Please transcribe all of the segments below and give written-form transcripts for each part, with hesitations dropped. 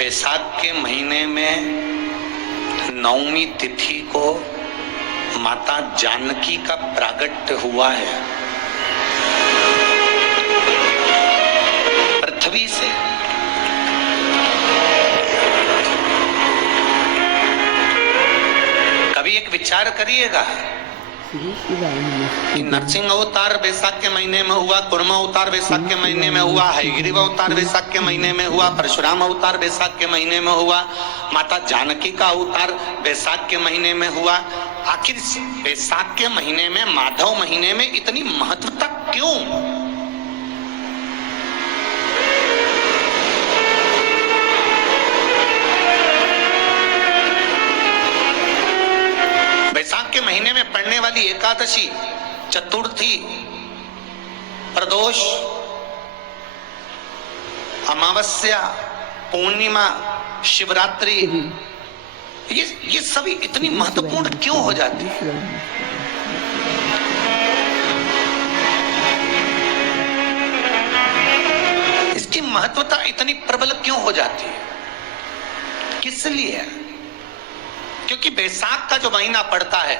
बैसाख के महीने में नवमी तिथि को माता जानकी का प्रागट्य हुआ है पृथ्वी से। कभी एक विचार करिएगा कि नरसिंह अवतार बैसाख के महीने में हुआ, कुर्म अवतार बैसाख के महीने में हुआ, हयग्रीव अवतार बैसाख के महीने में हुआ, परशुराम अवतार बैसाख के महीने में हुआ, माता जानकी का अवतार बैसाख के महीने में हुआ। आखिर बैसाख के महीने में, माधव महीने में इतनी महत्वता क्यों? बैसाख के महीने में पड़ने वाली एकादशी, चतुर्थी, प्रदोष, अमावस्या, पूर्णिमा, शिवरात्रि, ये सभी इतनी महत्वपूर्ण क्यों हो जाती है? इसकी महत्वता इतनी प्रबल क्यों हो जाती है? किस लिए? क्योंकि बैसाख का जो महीना पड़ता है,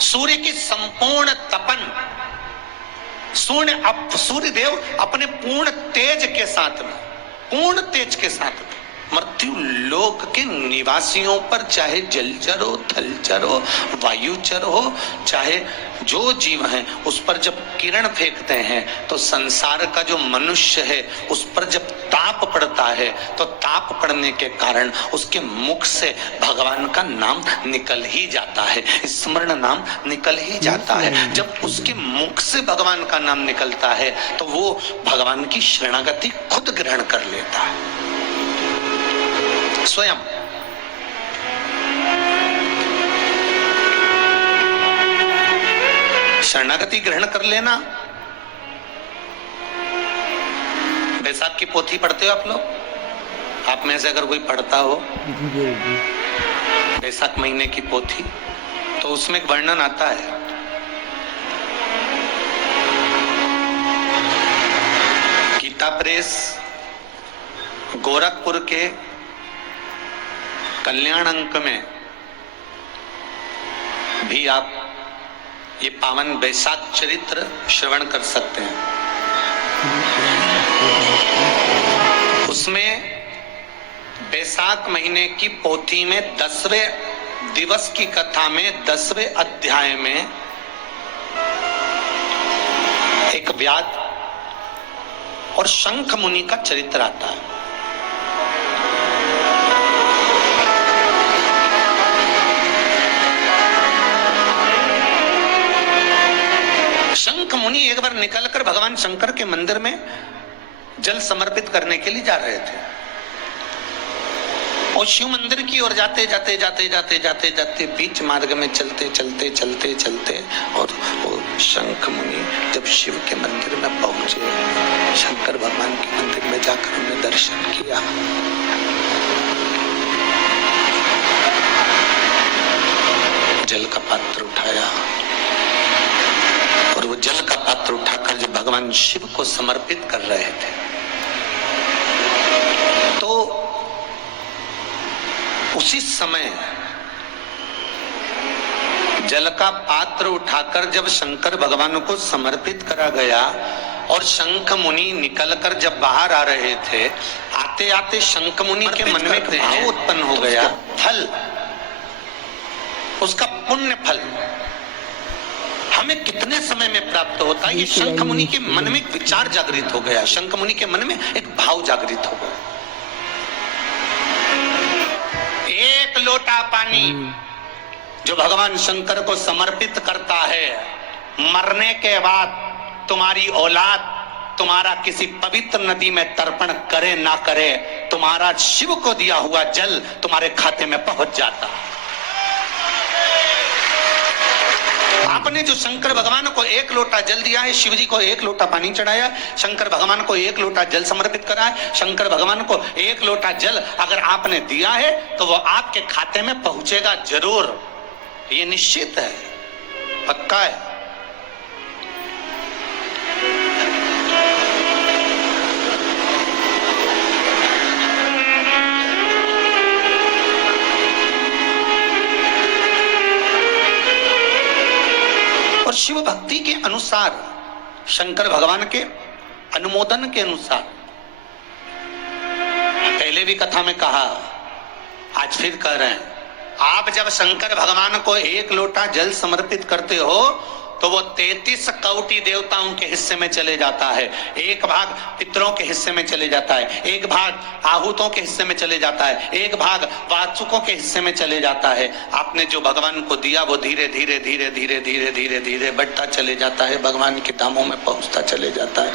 सूर्य की संपूर्ण तपन, सूर्य देव अपने पूर्ण तेज के साथ में मृत्यु लोक के निवासियों पर, चाहे जलचर हो, थलचर हो, वायुचर हो, चाहे जो जीव हैं, उस पर जब किरण फेंकते हैं तो संसार का जो मनुष्य है उस पर जब ताप पड़ता है तो ताप पड़ने के कारण उसके मुख से भगवान का नाम निकल ही जाता है, स्मरण नाम निकल ही जाता है। जब उसके मुख से भगवान का नाम निकलता है तो वो भगवान की शरणागति खुद ग्रहण कर लेता है स्वयं। शरणागति ग्रहण कर लेना। बैसाख की पोथी पढ़ते हो आप लोग? आप में से अगर कोई पढ़ता हो बैसाख महीने की पोथी, तो उसमें एक वर्णन आता है गीता प्रेस गोरखपुर के कल्याण अंक में भी आप ये पावन बैसाख चरित्र श्रवण कर सकते हैं। उसमें बैसाख महीने की पोथी में 10वें दिवस की कथा में 10वें अध्याय में एक व्याध और शंख मुनि का चरित्र आता है। शंख मुनि एक बार निकलकर भगवान शंकर के मंदिर में जल समर्पित करने के लिए जा रहे थे और शिव मंदिर की ओर जाते बीच मार्ग में चलते और शंख मुनि जब शिव के मंदिर में पहुंचे, शंकर भगवान के मंदिर में जाकर उन्हें दर्शन किया, जल का पात्र उठाया और वो जल का पात्र उठाकर जब भगवान शिव को समर्पित कर रहे थे तो उसी समय जल का पात्र उठाकर जब शंकर भगवान को समर्पित करा गया और शंख मुनि निकलकर जब बाहर आ रहे थे, आते आते शंख मुनि के मन में भाव उत्पन्न हो गया, फल, उसका पुण्य फल हमें कितने समय में प्राप्त होता है? ये शंख मुनि के मन में एक विचार जागृत हो गया, शंख मुनि के मन में एक भाव जागृत हो गया। एक लोटा पानी जो भगवान शंकर को समर्पित करता है, मरने के बाद तुम्हारी औलाद तुम्हारा किसी पवित्र नदी में तर्पण करे ना करे, तुम्हारा शिव को दिया हुआ जल तुम्हारे खाते में पहुंच जाता है। आपने जो शंकर भगवान को एक लोटा जल दिया है, शिव जी को एक लोटा पानी चढ़ाया, शंकर भगवान को एक लोटा जल समर्पित करा है, शंकर भगवान को एक लोटा जल अगर आपने दिया है तो वो आपके खाते में पहुंचेगा जरूर, ये निश्चित है, पक्का है। शिव भक्ति के अनुसार, शंकर भगवान के अनुमोदन के अनुसार, पहले भी कथा में कहा, आज फिर कह रहे हैं, आप जब शंकर भगवान को एक लोटा जल समर्पित करते हो तो वो 33 कोटि देवताओं के हिस्से में चले जाता है, एक भाग पितरों के हिस्से में चले जाता है, एक भाग आहूतों के हिस्से में चले जाता है, एक भाग वाचुकों के हिस्से में चले जाता है। आपने जो भगवान को दिया वो धीरे धीरे धीरे धीरे धीरे धीरे धीरे बढ़ता चले जाता है, भगवान के धामों में पहुंचता चले जाता है।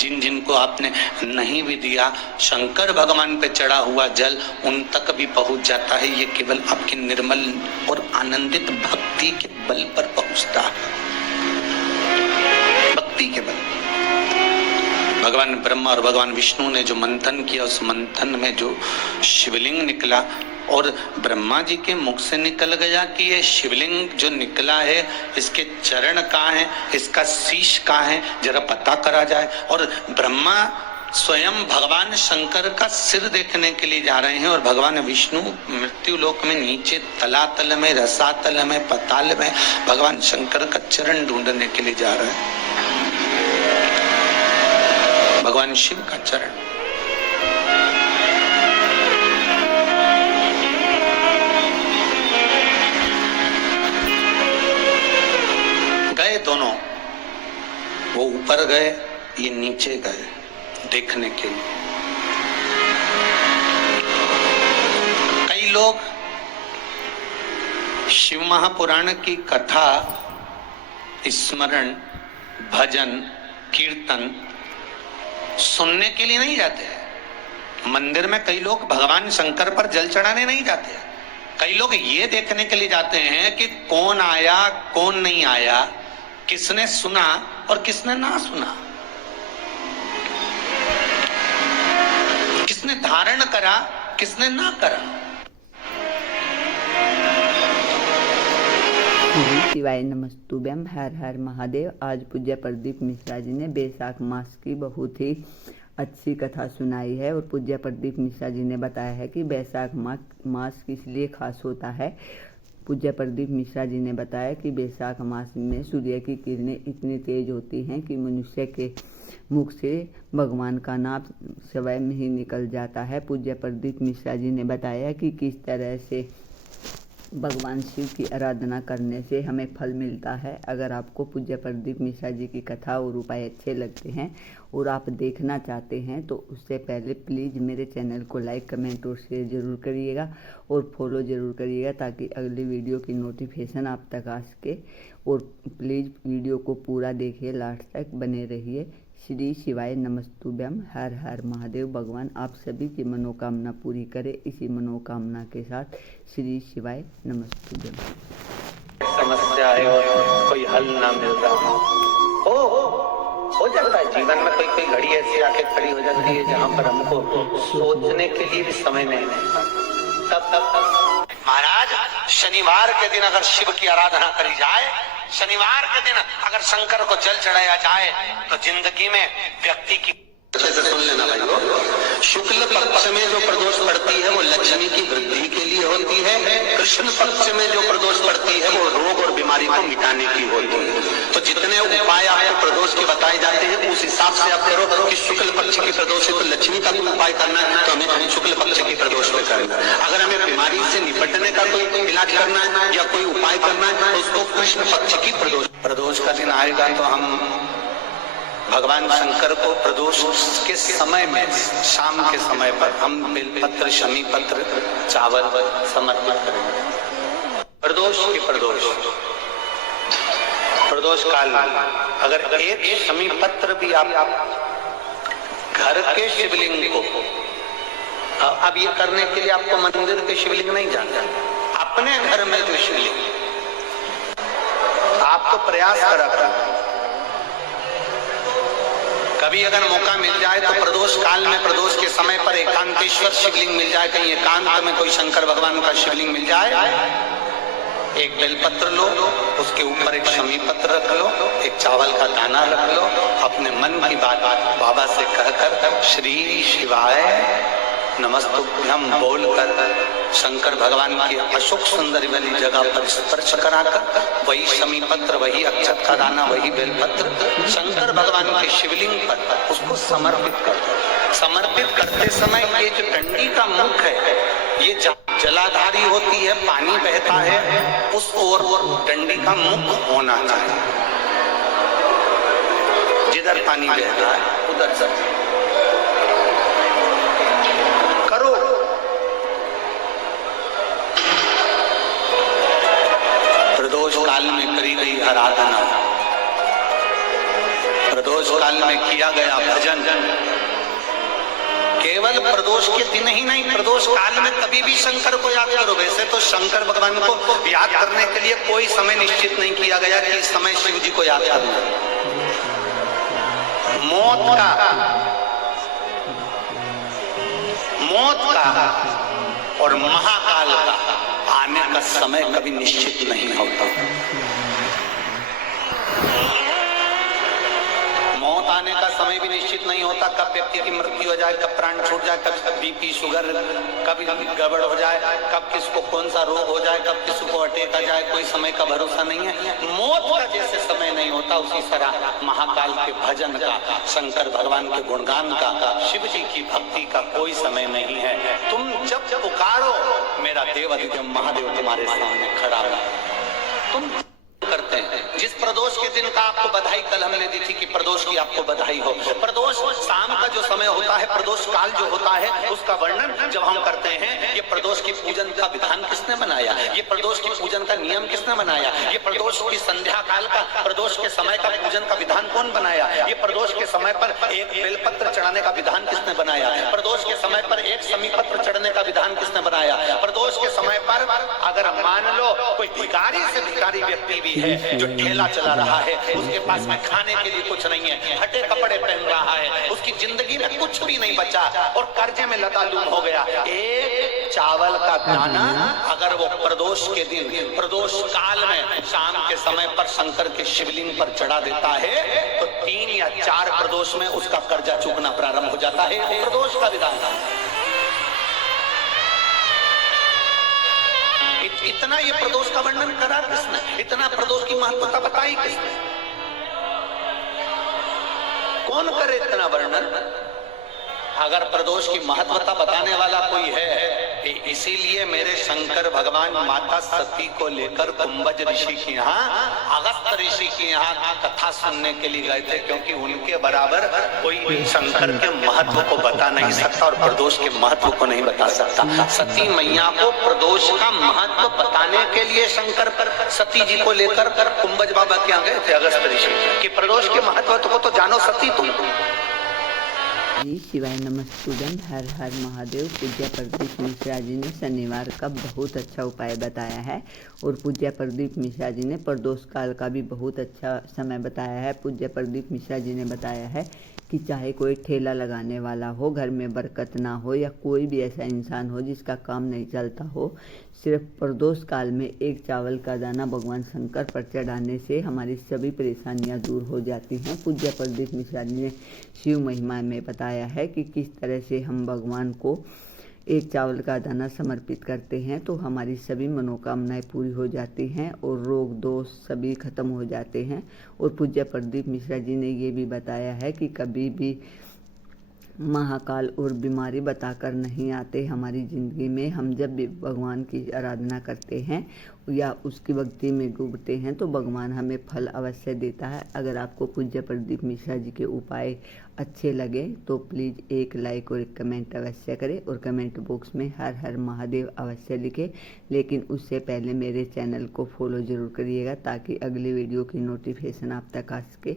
जिन जिन को आपने नहीं भी दिया, शंकर भगवान पे चढ़ा हुआ जल उन तक भी पहुंच जाता है। ये केवल आपकी निर्मल और आनंदित भक्ति के बल पर पहुंचता है, भक्ति के बल। भगवान ब्रह्मा और भगवान विष्णु ने जो मंथन किया, उस मंथन में जो शिवलिंग निकला और ब्रह्मा जी के मुख से निकल गया कि ये शिवलिंग जो निकला है इसके चरण कहाँ हैं, इसका शीश कहाँ है, जरा पता करा जाए। और ब्रह्मा स्वयं भगवान शंकर का सिर देखने के लिए जा रहे हैं और भगवान विष्णु मृत्यु लोक में नीचे तलातल में, रसातल में, पताल में भगवान शंकर का चरण ढूंढने के लिए जा रहे हैं, भगवान शिव का चरण। गए दोनों, वो ऊपर गए, ये नीचे गए देखने के लिए। कई लोग शिव महापुराण की कथा, स्मरण, भजन, कीर्तन सुनने के लिए नहीं जाते हैं। मंदिर में कई लोग भगवान शंकर पर जल चढ़ाने नहीं जाते हैं। कई लोग ये देखने के लिए जाते हैं कि कौन आया कौन नहीं आया, किसने सुना और किसने ना सुना, किसने धारण करा किसने ना करा। शिवाय नमस्तुभ्यम, हर हर महादेव। आज पूज्य प्रदीप मिश्रा जी ने बैसाख मास की बहुत ही अच्छी कथा सुनाई है और पूज्य प्रदीप मिश्रा जी ने बताया है कि बैसाख मास किस लिए खास होता है। पूज्य प्रदीप मिश्रा जी ने बताया कि बैसाख मास में सूर्य की किरणें इतनी तेज होती हैं कि मनुष्य के मुख से भगवान का नाम स्वयं ही निकल जाता है। पूज्य प्रदीप मिश्रा जी ने बताया कि किस तरह से भगवान शिव की आराधना करने से हमें फल मिलता है। अगर आपको पूज्य प्रदीप मिश्रा जी की कथा और उपाय अच्छे लगते हैं और आप देखना चाहते हैं तो उससे पहले प्लीज़ मेरे चैनल को लाइक, कमेंट और शेयर ज़रूर करिएगा और फॉलो ज़रूर करिएगा ताकि अगली वीडियो की नोटिफिकेशन आप तक आ सके। और प्लीज़ वीडियो को पूरा देखिए, लास्ट तक बने रहिए। श्री शिवाय नमस्तुभ्यम, हर हर महादेव। भगवान आप सभी की मनोकामना पूरी करे। इसी मनोकामना के साथ श्री शिवाय नमस्तुभ्यम। समस्या है और कोई हल ना मिलता हो जाता है जीवन में, कोई कोई घड़ी ऐसी आके खड़ी हो जाती है जहाँ पर हमको सोचने के लिए भी समय नहीं मिलता। तब महाराज शनिवार के दिन अगर शिव की आराधना करी जाए, शनिवार के दिन अगर शंकर को जल चढ़ाया जाए तो जिंदगी में व्यक्ति की, अच्छे से सुन लेना भाइयों, शुक्ल पक्ष में जो प्रदोष पड़ती है वो लक्ष्मी की वृद्धि के लिए होती है, कृष्ण पक्ष में जो प्रदोष पड़ती है वो रोग और बीमारी को मिटाने की होती है। तो जितने उपाय आपको प्रदोष के बताए जाते हैं उस हिसाब से आप करो कि शुक्ल पक्ष की प्रदोष है तो लक्ष्मी का कोई उपाय करना है तो हमें शुक्ल पक्ष की प्रदोष में करना है। अगर हमें बीमारी से निपटने का कोई इलाज करना है या कोई उपाय करना है तो उसको कृष्ण पक्ष की प्रदोष का दिन आएगा तो हम भगवान शंकर को प्रदोष के समय में, शाम के समय पर हम बेलपत्र, शमी पत्र, चावल समर्पित करेंगे। प्रदोष काल अगर एक शमी पत्र भी आप घर के शिवलिंग को, अब ये करने के लिए आपको मंदिर के शिवलिंग नहीं जाना, अपने घर में जो शिवलिंग आप तो प्रयास करा, कभी अगर मौका मिल जाए तो प्रदोष काल में, प्रदोष के समय पर एकांतेश्वर शिवलिंग मिल जाए, कहीं एकांत में कोई शंकर भगवान का शिवलिंग मिल जाए, एक बेलपत्र लो, उसके ऊपर एक शमी पत्र रख लो, एक चावल का दाना रख लो, अपने मन की बात बाबा से कहकर श्री शिवाय नमस्तुभ्यम बोलकर शंकर भगवान की अशोक सुंदरी वाली जगह पर स्पर्श कराकर वही शमीपत्र, वही अक्षत का दाना, वही बेलपत्र शंकर भगवान के शिवलिंग पर उसको समर्पित कर दो। समर्पित करते समय ये जो डंडी का मुख है ये जलाधारी होती है, पानी बहता है, उस ओर डंडी का मुख होना चाहिए। जिधर पानी बह रहा है उधर से करो। प्रदोष काल में करी गई आराधना, प्रदोष काल में किया गया भजन केवल प्रदोष के दिन ही नहीं, प्रदोष काल में कभी भी शंकर को याद करो। वैसे तो शंकर भगवान को याद करने के लिए कोई समय निश्चित नहीं किया गया कि इस समय शिव जी को याद करना। मौत का और महाकाल का आने का समय कभी निश्चित नहीं होता। मौत आने का समय भी निश्चित नहीं होता, कब व्यक्ति की मृत्यु हो जाए, कब प्राण छूट जाए, कब बीपी शुगर कभी गड़बड़ हो जाए, कब किसको कौन सा रोग हो जाए, कब किसको अटैक आ जाए, कोई समय का भरोसा नहीं है। मौत का जैसे समय नहीं होता उसी तरह महाकाल के भजन का, शंकर भगवान के गुणगान का, शिव जी की भक्ति का कोई समय नहीं है। तुम जब पुकारो मेरा देव अधिदेव महादेव तुम्हारे सामने खड़ा है। तुम करते हैं जिस प्रदोष के दिन का आपको बधाई कल हमने दी थी कि प्रदोष की आपको बधाई हो। प्रदोष शाम का जो समय होता है, प्रदोष काल जो होता है, उसका वर्णन जब हम करते हैं, ये प्रदोष की पूजन का विधान किसने बनाया, ये प्रदोष की पूजन का नियम किसने बनाया, ये प्रदोष की संध्या काल का, प्रदोष के समय का पूजन का विधान कौन बनाया, ये प्रदोष के समय पर एक बेलपत्र चढ़ाने का विधान किसने बनाया, प्रदोष के समय पर एक समीपत्र चढ़ने का विधान किसने बनाया, प्रदोष के समय पर अगर मान लो कोई भिखारी से भिखारी व्यक्ति भी है जो ठेला चला रहा है, उसके पास में खाने के लिए कुछ नहीं है, फटे कपड़े पहन रहा है, उसकी जिंदगी में कुछ भी नहीं बचा और कर्जे में लतालूम हो गया, एक चावल का दाना अगर वो प्रदोष के दिन, प्रदोष काल में शाम के समय पर शंकर के शिवलिंग पर चढ़ा देता है तो 3 या 4 प्रदोष में उसका कर्जा चूकना प्रारंभ हो जाता है। वो प्रदोष का विधान है। इतना ये प्रदोष का वर्णन करा किसने, इतना प्रदोष की महत्वता बताई किसने, कौन करे इतना वर्णन। अगर प्रदोष की महत्वता बताने वाला कोई है, इसीलिए मेरे शंकर भगवान माता सती को लेकर कुंभज ऋषि के यहाँ, अगस्त ऋषि के यहाँ कथा सुनने के लिए गए थे, क्योंकि उनके बराबर कोई शंकर के महत्व को बता नहीं सकता और प्रदोष के महत्व को नहीं बता सकता। सती मैया को प्रदोष का महत्व बताने के लिए शंकर पर सती जी को लेकर कुंभज बाबा के यहाँ गए थे अगस्त ऋषि कि प्रदोष के महत्व को तो जानो सती तुम। जी शिवाय नमस्तुभ्यम, हर हर महादेव। पूज्य प्रदीप मिश्रा जी ने शनिवार का बहुत अच्छा उपाय बताया है और पूज्य प्रदीप मिश्रा जी ने प्रदोष काल का भी बहुत अच्छा समय बताया है। पूज्य प्रदीप मिश्रा जी ने बताया है कि चाहे कोई ठेला लगाने वाला हो, घर में बरकत ना हो, या कोई भी ऐसा इंसान हो जिसका काम नहीं चलता हो, सिर्फ प्रदोष काल में एक चावल का दाना भगवान शंकर पर चढ़ाने से हमारी सभी परेशानियां दूर हो जाती हैं। पूज्य प्रदीप मिश्रा जी ने शिव महिमा में बताया है कि किस तरह से हम भगवान को एक चावल का दाना समर्पित करते हैं तो हमारी सभी मनोकामनाएं पूरी हो जाती हैं और रोग दोष सभी खत्म हो जाते हैं। और पूज्य प्रदीप मिश्रा जी ने ये भी बताया है कि कभी भी महाकाल और बीमारी बताकर नहीं आते हमारी ज़िंदगी में। हम जब भी भगवान की आराधना करते हैं या उसकी भक्ति में डूबते हैं तो भगवान हमें फल अवश्य देता है। अगर आपको पूज्य प्रदीप मिश्रा जी के उपाय अच्छे लगे तो प्लीज़ एक लाइक और एक कमेंट अवश्य करें और कमेंट बॉक्स में हर हर महादेव अवश्य लिखें। लेकिन उससे पहले मेरे चैनल को फॉलो ज़रूर करिएगा ताकि अगली वीडियो की नोटिफिकेशन आप तक आ सके।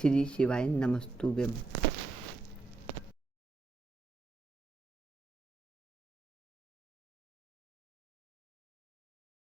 श्री शिवाय नमस्तुभ्यम।